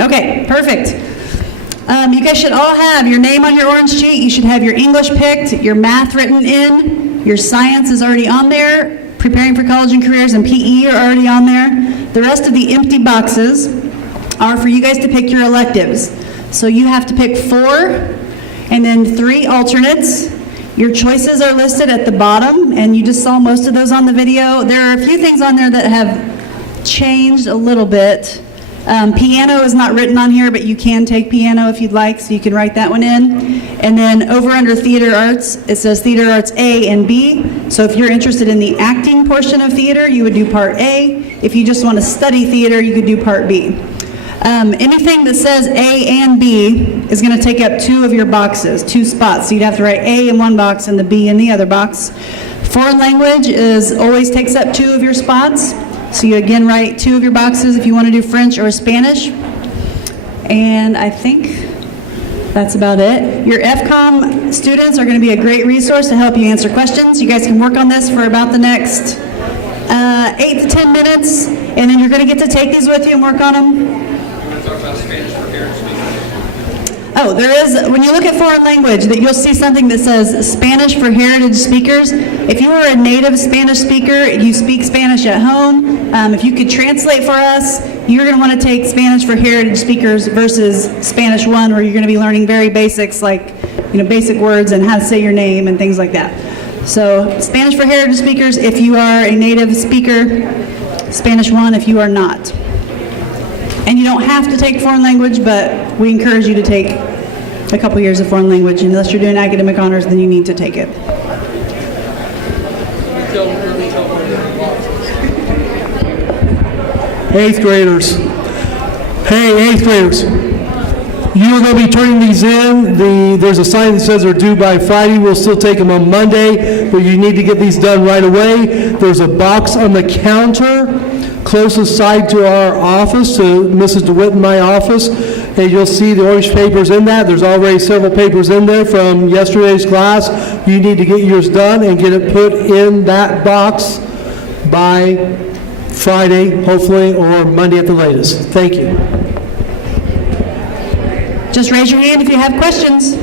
Okay, perfect. You guys should all have your name on your orange sheet. You should have your English picked, your math written in, your science is already on there, preparing for college and careers and PE are already on there. The rest of the empty boxes are for you guys to pick your electives. So you have to pick 4 and then 3 alternates. Your choices are listed at the bottom, and you just saw most of those on the video. There are a few things on there that have changed a little bit. Piano is not written on here, but you can take piano if you'd like, so you can write that one in. And then over under theater arts, it says theater arts A and B. So if you're interested in the acting portion of theater, you would do part A. If you just want to study theater, you could do part B. Anything that says A and B is going to take up 2 of your boxes, 2 spots. So you'd have to write A in one box and the B in the other box. Foreign language always takes up 2 of your spots. So you again write 2 of your boxes if you want to do French or Spanish. And I think that's about it. Your FCOM students are going to be a great resource to help you answer questions. You guys can work on this for about the next 8 to 10 minutes, and then you're going to get to take these with you and work on them. Talk about Spanish for parents. Oh, there is, when you look at foreign language, that you'll see something that says Spanish for heritage speakers. If you are a native Spanish speaker, you speak Spanish at home, if you could translate for us, you're going to want to take Spanish for heritage speakers versus Spanish 1, where you're going to be learning very basics like, basic words and how to say your name and things like that. So Spanish for heritage speakers if you are a native speaker, Spanish 1 if you are not. And you don't have to take foreign language, but we encourage you to take a couple years of foreign language. Unless you're doing academic honors, then you need to take it. Eighth graders. Hey, 8th graders. You are going to be turning these in. There's a sign that says they're due by Friday. We'll still take them on Monday, but you need to get these done right away. There's a box on the counter closest side to our office, to Mrs. DeWitt in my office, and you'll see the orange papers in that. There's already several papers in there from yesterday's class. You need to get yours done and get it put in that box by Friday, hopefully, or Monday at the latest. Thank you. Just raise your hand if you have questions.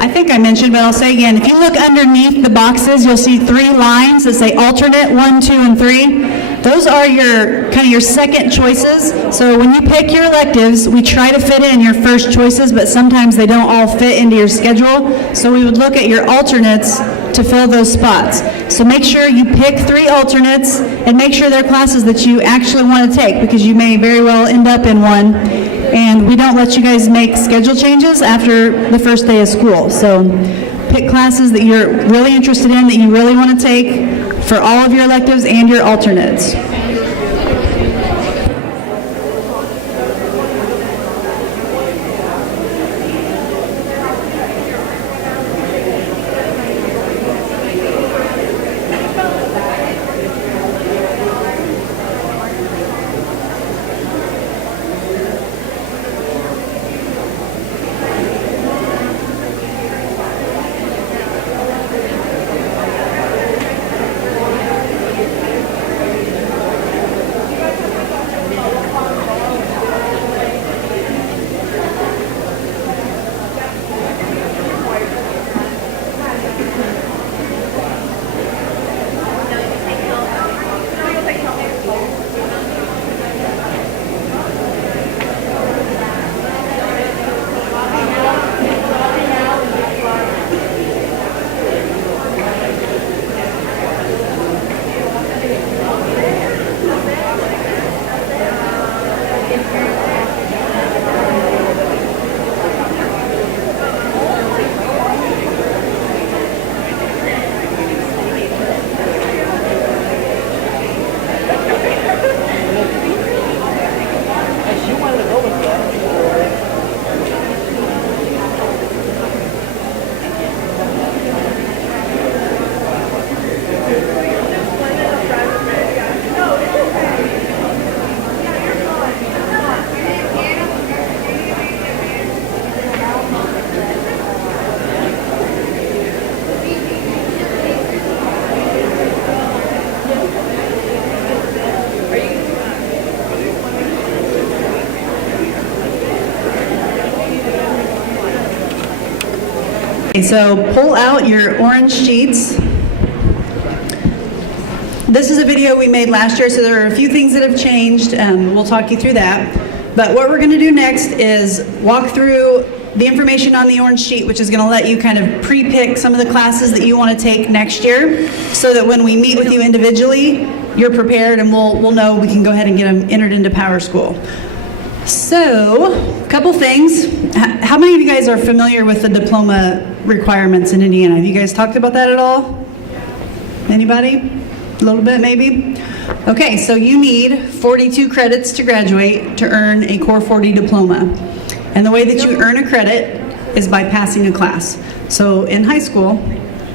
I think I mentioned, but I'll say again, if you look underneath the boxes, you'll see 3 lines that say alternate 1, 2, and 3. Those are your second choices. So when you pick your electives, we try to fit in your first choices, but sometimes they don't all fit into your schedule. So we would look at your alternates to fill those spots. So make sure you pick 3 alternates and make sure they're classes that you actually want to take, because you may very well end up in one. And we don't let you guys make schedule changes after the first day of school. So pick classes that you're really interested in, that you really want to take for all of your electives and your alternates. Okay, so pull out your orange sheets. This is a video we made last year, so there are a few things that have changed. We'll talk you through that. But what we're going to do next is walk through the information on the orange sheet, which is going to let you kind of pre-pick some of the classes that you want to take next year, so that when we meet with you individually, you're prepared and we'll know we can go ahead and get them entered into Power School. So, a couple things. How many of you guys are familiar with the diploma requirements in Indiana? Have you guys talked about that at all? Anybody? A little bit, maybe? Okay, so you need 42 credits to graduate to earn a Core 40 diploma. And the way that you earn a credit is by passing a class. So in high school,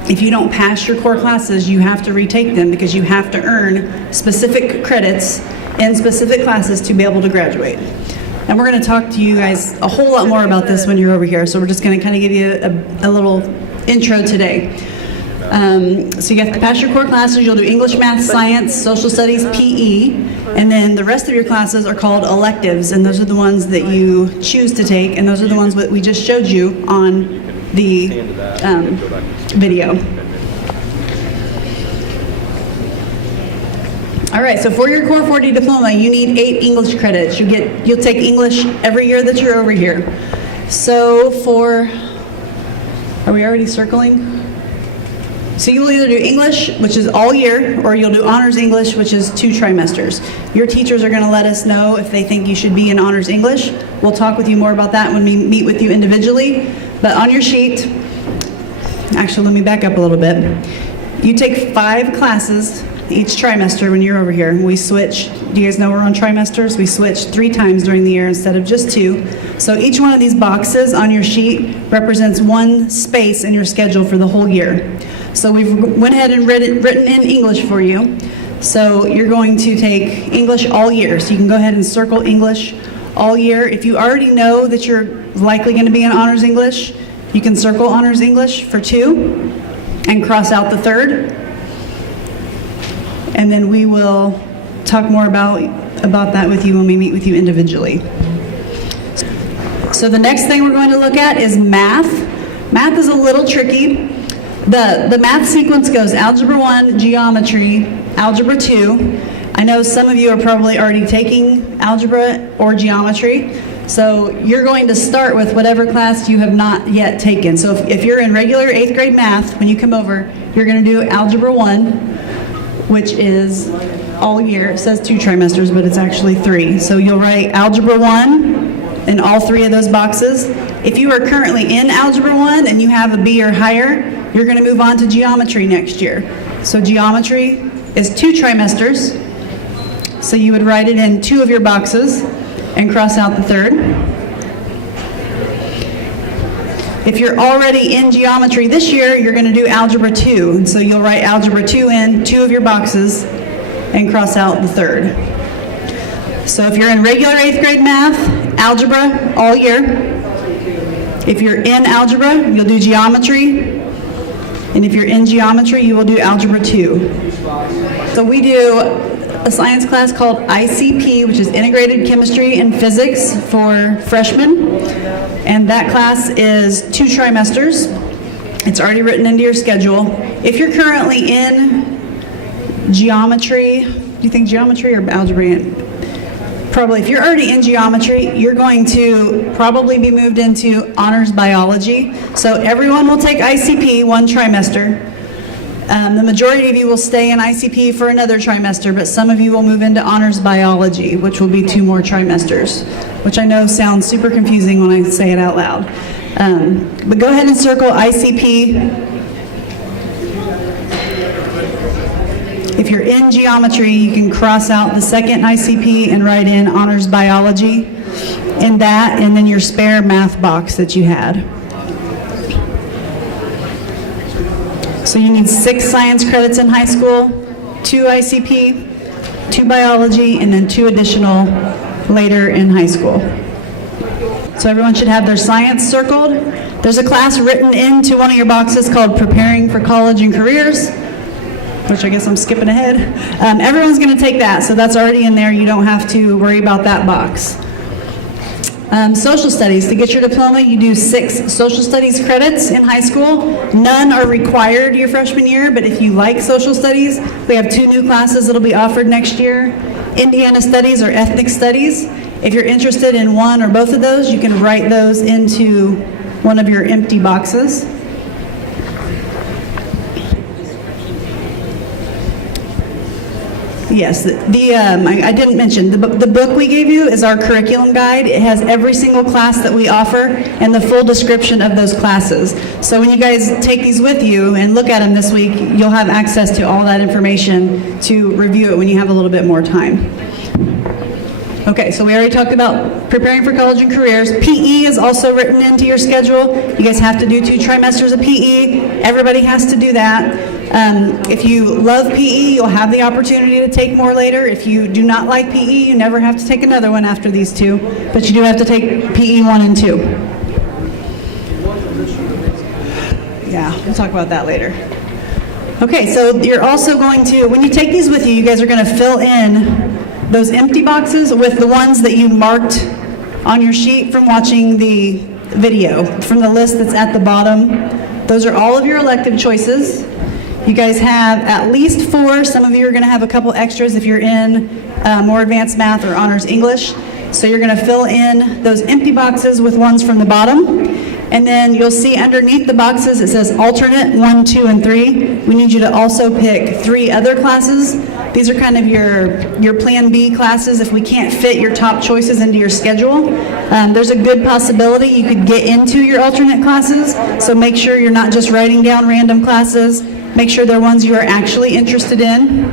if you don't pass your core classes, you have to retake them because you have to earn specific credits in specific classes to be able to graduate. And we're going to talk to you guys a whole lot more about this when you're over here. So we're just going to kind of give you a little intro today. So you have to pass your core classes. You'll do English, math, science, social studies, PE, and then the rest of your classes are called electives, and those are the ones that you choose to take, and those are the ones that we just showed you on the video. All right, so for your Core 40 diploma, you need 8 English credits. You'll take English every year that you're over here. So are we already circling? So you'll either do English, which is all year, or you'll do Honors English, which is 2 trimesters. Your teachers are going to let us know if they think you should be in Honors English. We'll talk with you more about that when we meet with you individually. But on your sheet, actually let me back up a little bit. You take 5 classes each trimester when you're over here. We switch, do you guys know we're on trimesters? We switch 3 times during the year instead of just 2. So each one of these boxes on your sheet represents 1 space in your schedule for the whole year. So we've went ahead and written in English for you. So you're going to take English all year. So you can go ahead and circle English all year. If you already know that you're likely going to be in Honors English, you can circle Honors English for 2 and cross out the 3rd. And then we will talk more about that with you when we meet with you individually. So the next thing we're going to look at is math. Math is a little tricky. The math sequence goes Algebra 1, Geometry, Algebra 2. I know some of you are probably already taking Algebra or Geometry, so you're going to start with whatever class you have not yet taken. So if you're in regular 8th grade math, when you come over, you're going to do Algebra 1, which is all year. It says 2 trimesters, but it's actually 3. So you'll write Algebra 1 in all 3 of those boxes. If you are currently in Algebra 1 and you have a B or higher, you're going to move on to Geometry next year. So Geometry is 2 trimesters. So you would write it in 2 of your boxes and cross out the 3rd. If you're already in Geometry this year, you're going to do Algebra 2. And so you'll write Algebra 2 in 2 of your boxes and cross out the 3rd. So if you're in regular 8th grade math, Algebra all year. If you're in Algebra, you'll do Geometry. And if you're in Geometry, you will do Algebra 2. So we do a science class called ICP, which is Integrated Chemistry and Physics for freshmen. And that class is 2 trimesters. It's already written into your schedule. If you're currently in Geometry, do you think Geometry or Algebra? Probably, if you're already in Geometry, you're going to probably be moved into Honors Biology. So everyone will take ICP 1 trimester. The majority of you will stay in ICP for another trimester, but some of you will move into Honors Biology, which will be 2 more trimesters, which I know sounds super confusing when I say it out loud. But go ahead and circle ICP. If you're in Geometry, you can cross out the 2nd ICP and write in Honors Biology in that, and then your spare math box that you had. So you need 6 science credits in high school, 2 ICP, 2 biology, and then 2 additional later in high school. So everyone should have their science circled. There's a class written into one of your boxes called Preparing for College and Careers, which I guess I'm skipping ahead. Everyone's going to take that, so that's already in there. You don't have to worry about that box. Social studies, to get your diploma, you do 6 social studies credits in high school. None are required your freshman year, but if you like social studies, we have 2 new classes that'll be offered next year. Indiana studies or ethnic studies. If you're interested in one or both of those, you can write those into one of your empty boxes. Yes, I didn't mention, the book we gave you is our curriculum guide. It has every single class that we offer and the full description of those classes. So when you guys take these with you and look at them this week, you'll have access to all that information to review it when you have a little bit more time. Okay, so we already talked about preparing for college and careers. PE is also written into your schedule. You guys have to do 2 trimesters of PE. Everybody has to do that. If you love PE, you'll have the opportunity to take more later. If you do not like PE, you never have to take another one after these 2, but you do have to take PE 1 and 2. Yeah, we'll talk about that later. Okay, so you're also going to, when you take these with you, you guys are going to fill in those empty boxes with the ones that you marked on your sheet from watching the video, from the list that's at the bottom. Those are all of your elective choices. You guys have at least 4. Some of you are going to have a couple extras if you're in more advanced math or honors English. So you're going to fill in those empty boxes with ones from the bottom. And then you'll see underneath the boxes it says alternate 1, 2, and 3. We need you to also pick 3 other classes. These are kind of your plan B classes if we can't fit your top choices into your schedule. There's a good possibility you could get into your alternate classes, so make sure you're not just writing down random classes. Make sure they're ones you are actually interested in.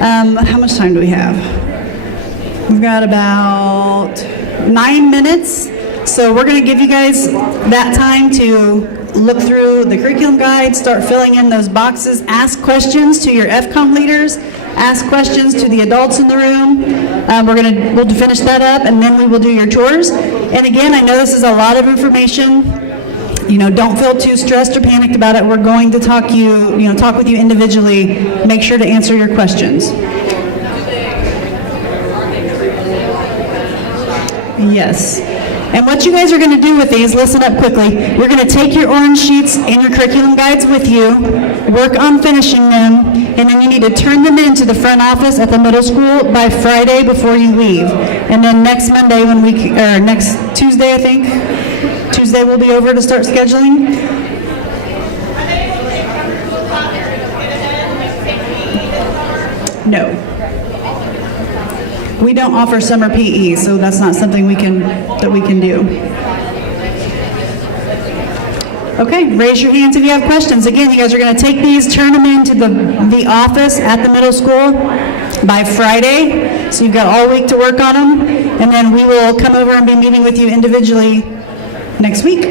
How much time do we have? We've got about 9 minutes. So we're going to give you guys that time to look through the curriculum guide, start filling in those boxes, ask questions to your FCOM leaders, ask questions to the adults in the room. We'll finish that up, and then we will do your tours. And again, I know this is a lot of information. You know, don't feel too stressed or panicked about it. We're going to talk with you individually. Make sure to answer your questions. Yes. And what you guys are going to do with these, listen up quickly, you're going to take your orange sheets and your curriculum guides with you, work on finishing them, and then you need to turn them into the front office at the middle school by Friday before you leave. And then next Monday, next Tuesday, I think, Tuesday we'll be over to start scheduling. No. We don't offer summer PE, so that's not something we can do. Okay, raise your hands if you have questions. Again, you guys are going to take these, turn them into the office at the middle school by Friday. So you've got all week to work on them, and then we will come over and be meeting with you individually next week.